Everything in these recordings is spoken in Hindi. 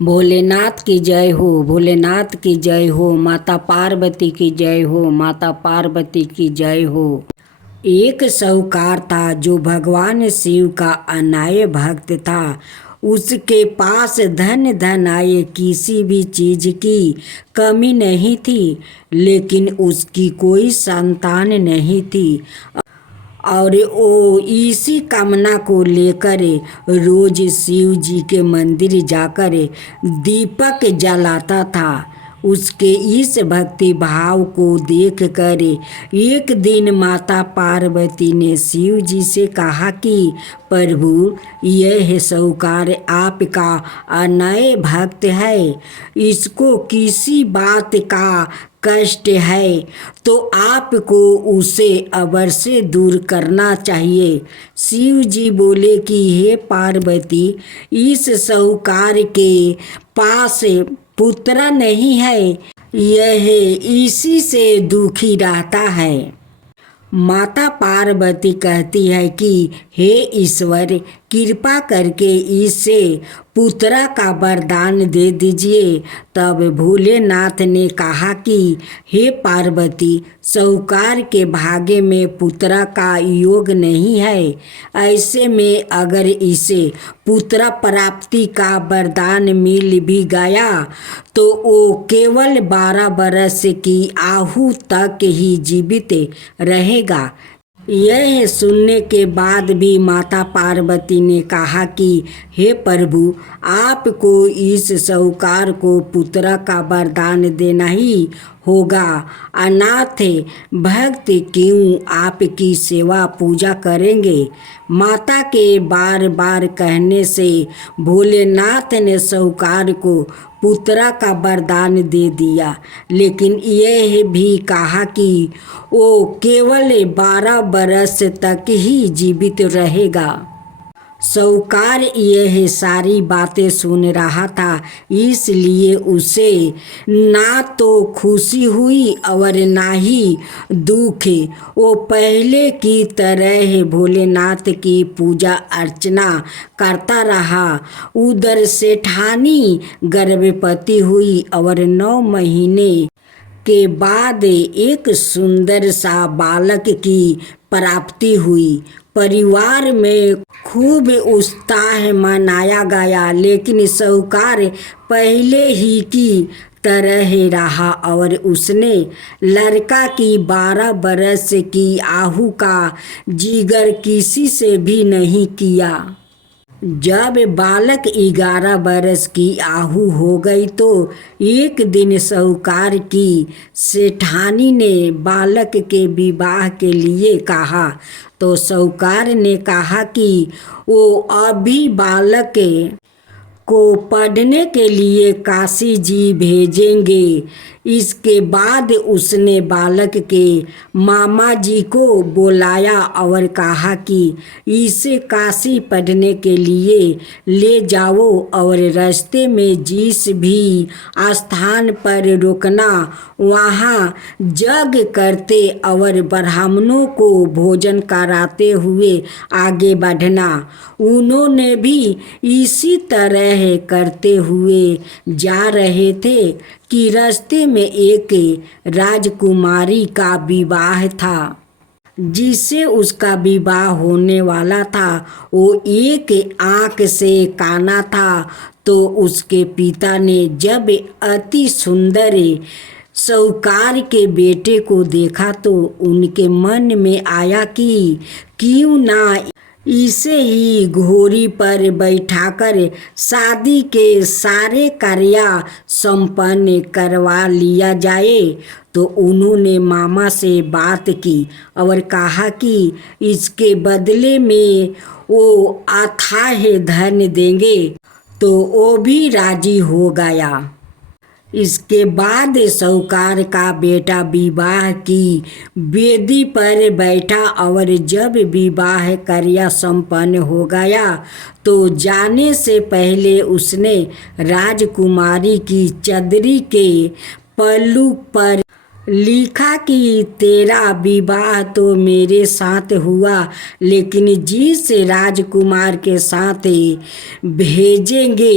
भोलेनाथ की जय हो, भोलेनाथ की जय हो, माता पार्वती की जय हो, माता पार्वती की जय हो। एक साहूकार था जो भगवान शिव का अनाय भक्त था। उसके पास धन धन आए, किसी भी चीज की कमी नहीं थी, लेकिन उसकी कोई संतान नहीं थी। और वो इसी कामना को लेकर रोज शिव जी के मंदिर जाकर दीपक जलाता था। उसके इस भक्ति भाव को देखकर एक दिन माता पार्वती ने शिव जी से कहा कि प्रभु, यह साहूकार आपका अनय भक्त है, इसको किसी बात का कष्ट है तो आपको उसे अवश्य दूर करना चाहिए। शिव जी बोले कि हे पार्वती, इस साहूकार के पास पुत्र नहीं है, यह इसी से दुखी रहता है। माता पार्वती कहती है कि हे ईश्वर, कृपा करके इसे पुत्र का वरदान दे दीजिए। तब भोलेनाथ ने कहा कि हे पार्वती, साहूकार के भाग्य में पुत्र का योग नहीं है। ऐसे में अगर इसे पुत्र प्राप्ति का वरदान मिल भी गया तो वो केवल 12 बरस की आयु तक ही जीवित रहेगा। यह सुनने के बाद भी माता पार्वती ने कहा कि हे प्रभु, आपको इस साहूकार को पुत्र का वरदान देना ही होगा। अनाथ भक्त क्यों आपकी सेवा पूजा करेंगे। माता के बार बार कहने से भोलेनाथ ने साहूकार को पुत्र का वरदान दे दिया, लेकिन यह भी कहा कि वो केवल 12 बरस तक ही जीवित रहेगा। साहूकार यह सारी बातें सुन रहा था, इसलिए उसे ना तो खुशी हुई और ना ही दुख। वो पहले की तरह भोलेनाथ की पूजा अर्चना करता रहा। उधर सेठानी गर्भवती हुई और 9 महीने के बाद एक सुंदर सा बालक की प्राप्ति हुई। परिवार में खूब उत्साह मनाया गया, लेकिन साहूकार पहले ही की तरह रहा और उसने लड़का की 12 बरस की आयु का जिक्र किसी से भी नहीं किया। जब बालक 11 बरस की आयु हो गई तो एक दिन साहूकार की सेठानी ने बालक के विवाह के लिए कहा। तो साहूकार ने कहा कि वो अभी बालक को पढ़ने के लिए काशी जी भेजेंगे। इसके बाद उसने बालक के मामा जी को बुलाया और कहा कि इसे काशी पढ़ने के लिए ले जाओ और रास्ते में जिस भी स्थान पर रुकना, वहाँ यज्ञ करते और ब्राह्मणों को भोजन कराते हुए आगे बढ़ना। उन्होंने भी इसी तरह करते हुए जा रहे थे कि रास्ते में एक राजकुमारी का विवाह था। जिससे उसका विवाह होने वाला था वो एक आँख से काना था। तो उसके पिता ने जब अति सुंदर साहूकार के बेटे को देखा तो उनके मन में आया कि क्यों ना इसे ही घोड़ी पर बैठाकर शादी के सारे कार्य संपन्न करवा लिया जाए। तो उन्होंने मामा से बात की और कहा कि इसके बदले में वो अथाह धन देंगे। तो वो भी राजी हो गया। इसके बाद साहूकार का बेटा विवाह की वेदी पर बैठा और जब विवाह कार्य संपन्न हो गया तो जाने से पहले उसने राजकुमारी की चदरी के पल्लू पर लिखा कि तेरा विवाह तो मेरे साथ हुआ, लेकिन जिस राजकुमार के साथ भेजेंगे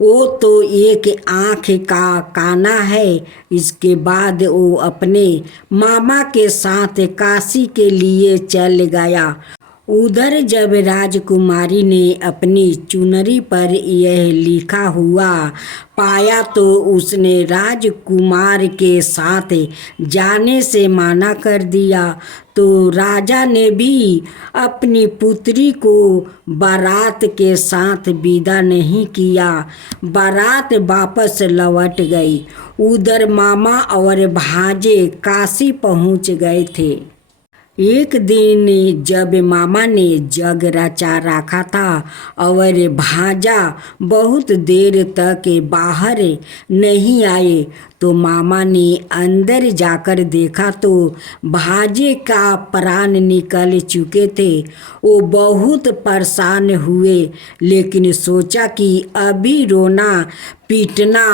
वो तो एक आँख का काना है। इसके बाद वो अपने मामा के साथ काशी के लिए चल गया। उधर जब राजकुमारी ने अपनी चुनरी पर यह लिखा हुआ पाया तो उसने राजकुमार के साथ जाने से मना कर दिया। तो राजा ने भी अपनी पुत्री को बारात के साथ विदा नहीं किया। बारात वापस लौट गई। उधर मामा और भांजे काशी पहुंच गए थे। एक दिन जब मामा ने जग रचा रखा था और भांजा बहुत देर तक बाहर नहीं आए तो मामा ने अंदर जाकर देखा तो भांजे का प्राण निकल चुके थे। वो बहुत परेशान हुए, लेकिन सोचा कि अभी रोना पीटना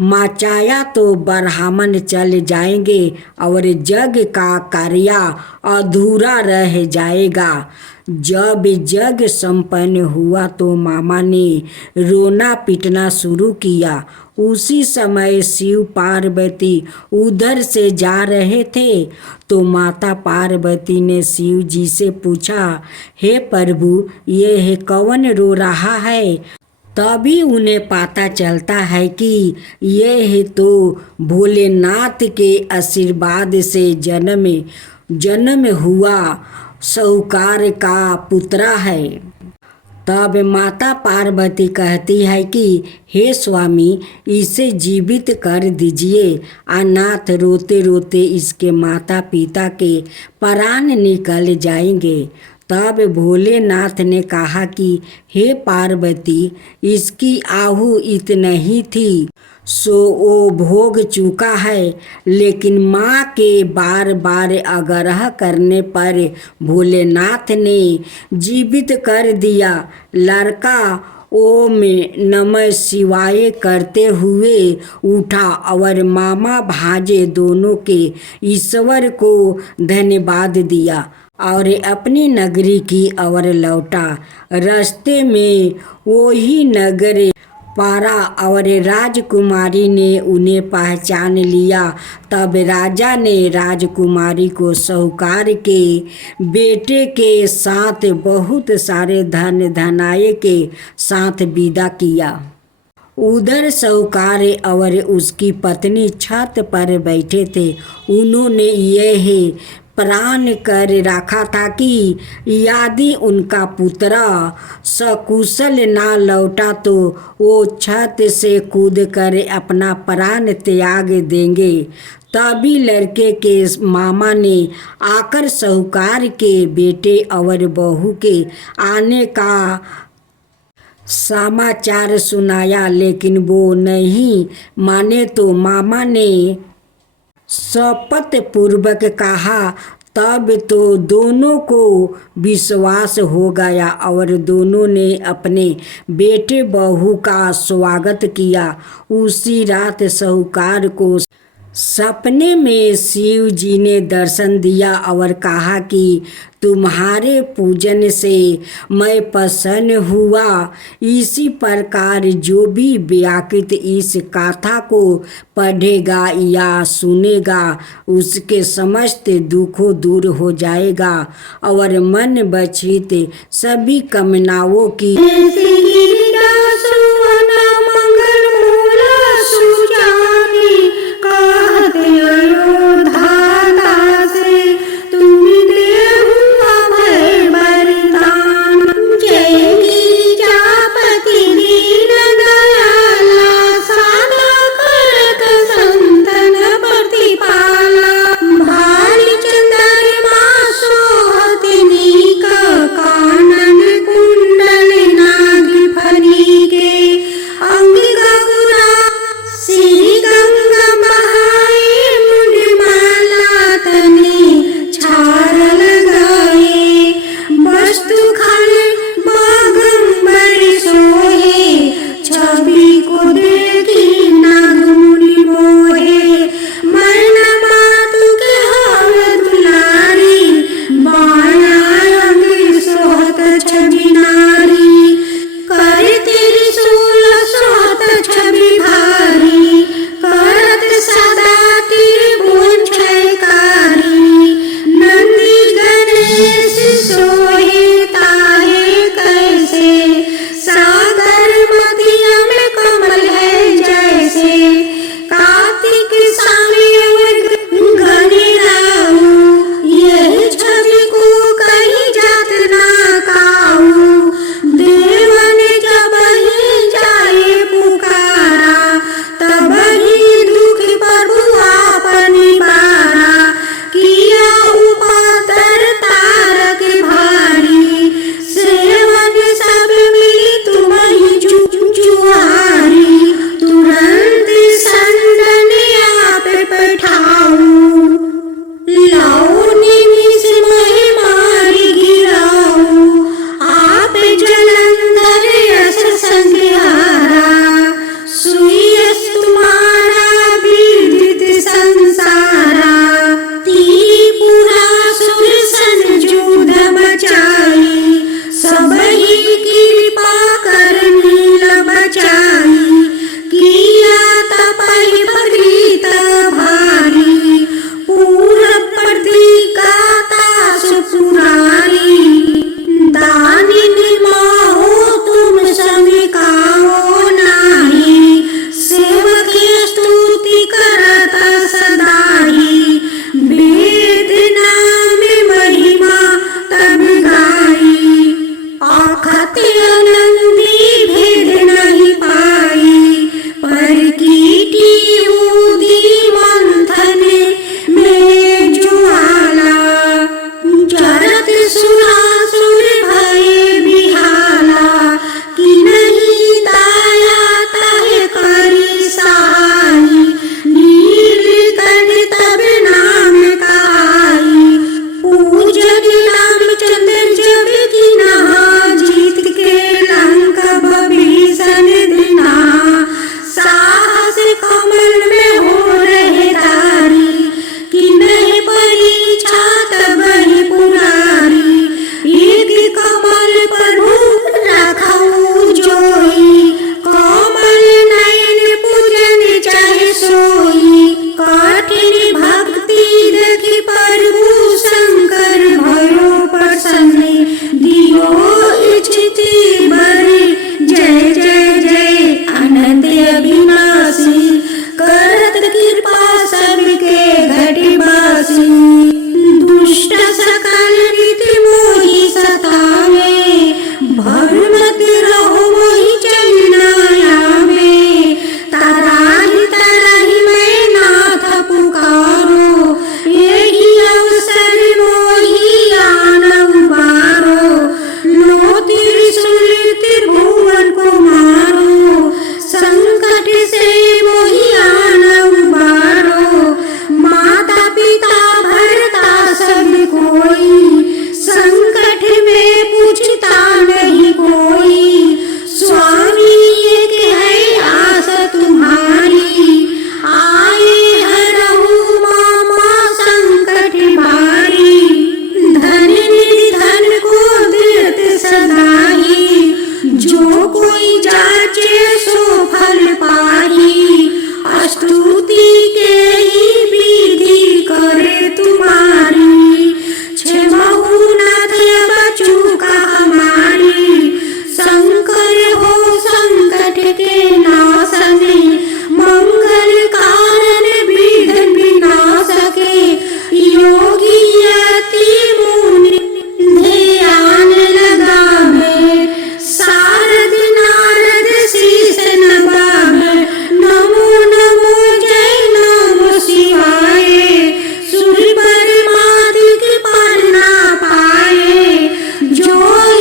मचाया तो ब्राह्मण चल जाएंगे और जग का कार्य अधूरा रह जाएगा। जब जग संपन्न हुआ तो मामा ने रोना पीटना शुरू किया। उसी समय शिव पार्वती उधर से जा रहे थे तो माता पार्वती ने शिव जी से पूछा, हे प्रभु, ये कौन रो रहा है? तभी उन्हें पता चलता है कि यह तो भोलेनाथ के आशीर्वाद से जन्म हुआ साहूकार का पुत्र है। तब माता पार्वती कहती है कि हे स्वामी, इसे जीवित कर दीजिए। अनाथ रोते रोते इसके माता पिता के प्राण निकल जाएंगे। तब भोलेनाथ ने कहा कि हे पार्वती, इसकी आहु इतना ही थी सो वो भोग चुका है। लेकिन माँ के बार बार आग्रह करने पर भोलेनाथ ने जीवित कर दिया। लड़का ओम नमः शिवाय करते हुए उठा और मामा भांजे दोनों के ईश्वर को धन्यवाद दिया और अपनी नगरी की ओर लौटा। रास्ते में वही नगर पारा और राजकुमारी ने उन्हें पहचान लिया। तब राजा ने राजकुमारी को साहूकार के बेटे के साथ बहुत सारे धन धनाये के साथ विदा किया। उधर साहूकार और उसकी पत्नी छत पर बैठे थे। उन्होंने यह प्राण कर रखा था कि यदि उनका पुत्र सकुशल ना लौटा तो वो छत से कूद कर अपना प्राण त्याग देंगे। तभी लड़के के मामा ने आकर साहूकार के बेटे और बहू के आने का समाचार सुनाया, लेकिन वो नहीं माने तो मामा ने शपथ पूर्वक कहा। तब तो दोनों को विश्वास हो गया और दोनों ने अपने बेटे बहू का स्वागत किया। उसी रात साहूकार को सपने में शिव जी ने दर्शन दिया और कहा कि तुम्हारे पूजन से मैं प्रसन्न हुआ। इसी प्रकार जो भी व्याकृत इस कथा को पढ़ेगा या सुनेगा उसके समस्त दुखों दूर हो जाएगा और मन बचित सभी कामनाओं की कानन कुंडल नाग सुना सुन भये बिहाला, कि नहीं दाया ताहे करी सहाई, नीलकंठ तब नाम कहाई। पूजन रामचंद्र जब कीन्हा, जीत के लंका विभीषण दीन्हा। साहस कमल में हो रहे तारी, कि नहीं परीक्षा तब ही पुरारी। एक कमल पर भूख रखऊ जोई, कमल नयन पूजन चाहे सोई। कठिन भक्ति देखी प्रभु शंकर, भयो प्रसन्न दियो इच्छित बर। जय जय जय अनंत अविनाशी, करत कृपा सबके घटिवासी। दुष्ट सकल रीति मोहि सतावे, भ्रमत रहो मोहि चलनायावे। तराहि तराहि मैं नाथ पुकारो, यही अवसर मोहि आन उबारो। लो त्रिशूल त्रिभुवन को मारो, संकट से मोहि आन उबारो। माता पिता भरता सब कोई, संकट में पूछता नहीं कोई। स्वामी एक है आस तुम्हारी, आए हरहु मामा संकट भारी। धन निर्धन को देत सदाई, जो कोई जाचे सो फल पाही। स्तुति के ही विधि करे तुम्हारी, क्षमहु नाथ बचू का हमारी। शंकर हो संकट के नाशनी, मंगल कारण विघ्न विनाशके। योगी यति मुनि ध्यान लगावे, शारद नारद शीस नवावे। नमो नमो जय नमो शिवाय, सुर परमादिक पर ना पाए। जो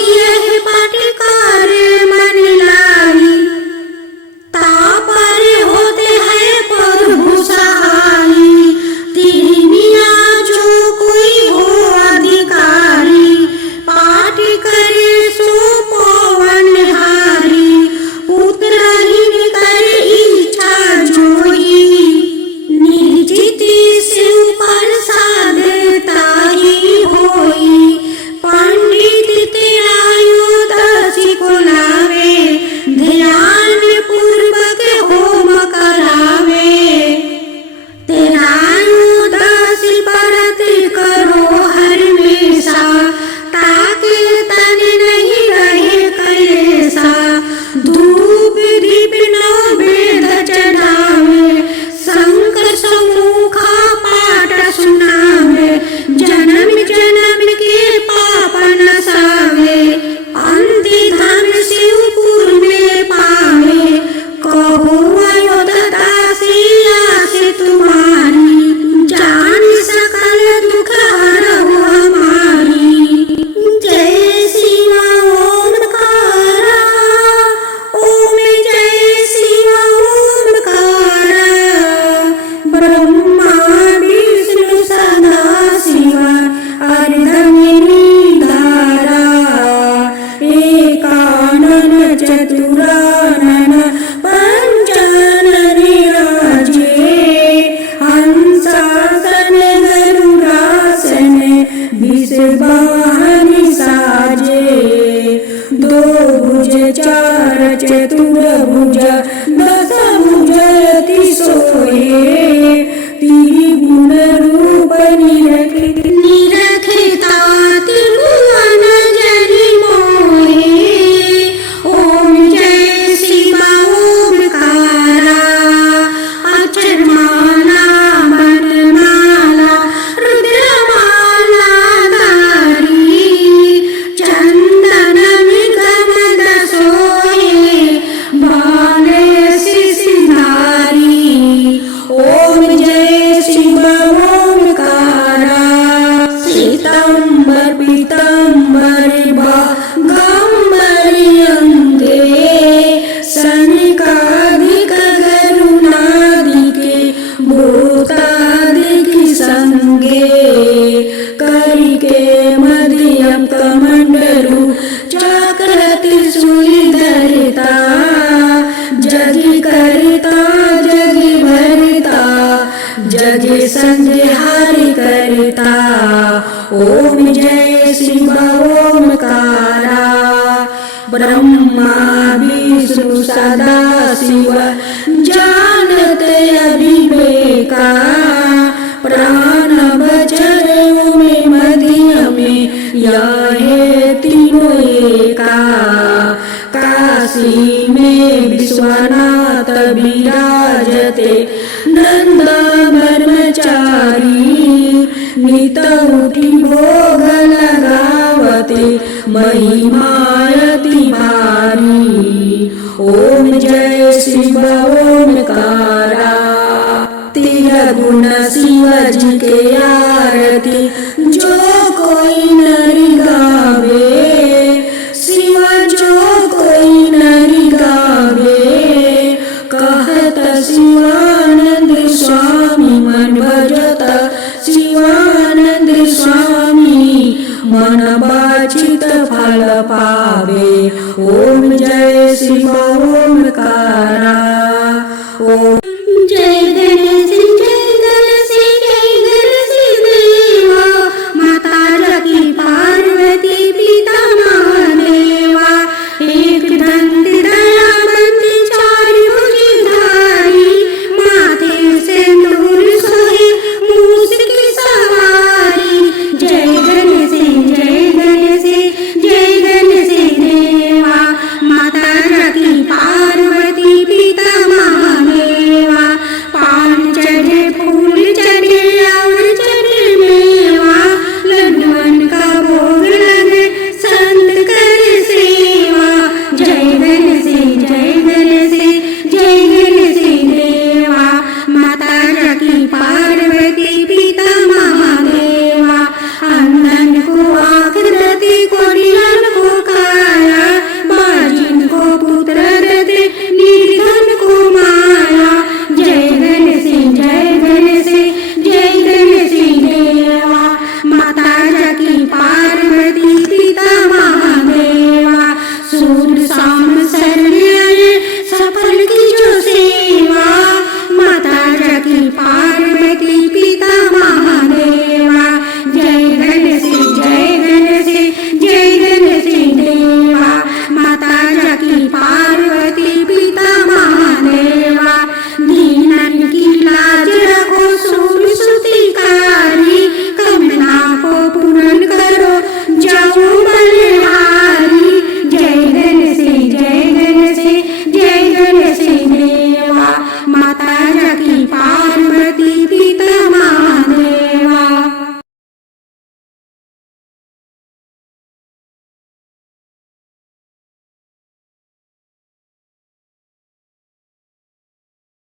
यह पाठ करे मन लाई, तापर होते हैं प्रभु सहाई। तिनिया जो कोई हो अधिकारी, पाठ करे सो पवन हारी। पुत्रहीन कर इच्छा जोई, निर्जित शिव प्रसाद ताहि होई। पंडित तेरायो दसी को लावे, ध्यान पूर्वक होम करावे। तेरायो दसी व्रत करो हरमेशा, ताके तन नहीं रहे कलेसा। धूप दीप नैवेद्य चढ़ावे, शंकर सम्मुखा पाठ सुनावे। जन्म जन्म के पाप नसावे, अंति धन शिवपुर में पावे। कहो अयोध्या से आस तुम्हारी, जान सकल दुख हरहु हमारी। जय शिव ओमकारा, ओम जय शिव ओमकारा। ब्रह्मा विष्णु सदा शिव, अर्धगिरि धारा। एकानन चतुरानन पंचानन राजे, हंसासन गरुडासन विषवाहन साजे। दो भुज चार चतुर्भुज, दस भुज अति सोहे। त्रिगुण रूप निरखता त्रिभुवन जनि मोहे। ओम जय शिव ओमकारा, अक्षरमाला वनमाला रुद्रमाला धारी। चंदन निगम दसोहे, बाले शिशुधारी। बागंबरी अंगे सनकादिक गरुणादिके भूतादिक संगे करिके मदीयं कमंडलु चक्र त्रिशूलधरिता जगि करता जगि भरिता जगि संहारि करता ओम जय शिव ओमकारा ब्रह्मा विष्णु सदा शिव जानते अभिवेका प्राण वचन में मदीय में यह तीनों एका काशी में विश्वनाथ विराजते नंद ब्रह्मचारी नित उठी भोग लगावते महिमायति भारी ओम जय शिव ओमकारा तीर गुण शिव जी के आरती जो कोई नरि गावे शिव जो कोई नरि गावे कहत शिवानंद स्वामी मन भजत शिवानंद स्वामी मन वांछित फल पावे ओम जय शिव ओमकारा।